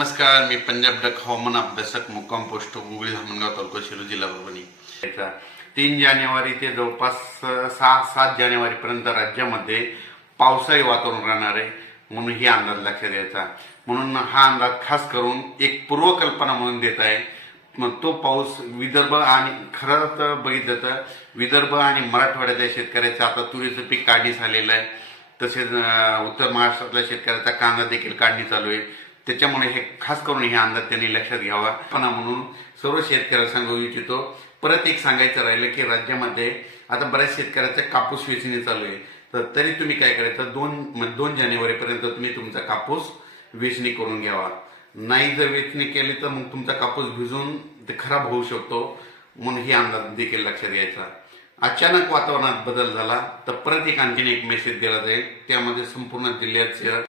नमस्कार मी पंजाब डक हवामान अभ्यासक मुक्काम पोस्ट उगळी धामणगाव तालुका शिरू जिल्हा परभणी. याचा तीन जानेवारी ते जवळपास सहा सात जानेवारीपर्यंत राज्यामध्ये पावसाळी वातावरण राहणार आहे म्हणून ही अंदाज लक्षात द्यायचा म्हणून हा अंदाज खास करून एक पूर्वकल्पना म्हणून देत आहे. मग तो पाऊस विदर्भ आणि खरं तर बघितलं तर विदर्भ आणि मराठवाड्यातल्या शेतकऱ्याचं आता तुरीचं पीक काढणी झालेलं आहे. तसेच उत्तर महाराष्ट्रातल्या शेतकऱ्याचा कांदा देखील काढणी चालू आहे. त्याच्यामुळे हे खास करून हे अंदाज त्यांनी लक्षात घ्यावा. पण म्हणून सर्व शेतकऱ्याला सांगू इच्छितो परत एक सांगायचं राहिलं की राज्यामध्ये आता बऱ्याच शेतकऱ्याचं कापूस वेचणी चालू आहे. तर तरी तुम्ही काय करायचं? दोन दोन जानेवारीपर्यंत तुम्ही तुमचा कापूस वेचणी करून घ्यावा. नाही जर वेचणी केली तर मग तुमचा कापूस भिजून ते खराब होऊ शकतो. म्हणून ही अंदाज देखील लक्षात घ्यायचा. अचानक वातावरणात बदल झाला तर परत एक आणखीन एक मेसेज दिला जाईल. त्यामध्ये संपूर्ण जिल्ह्याचं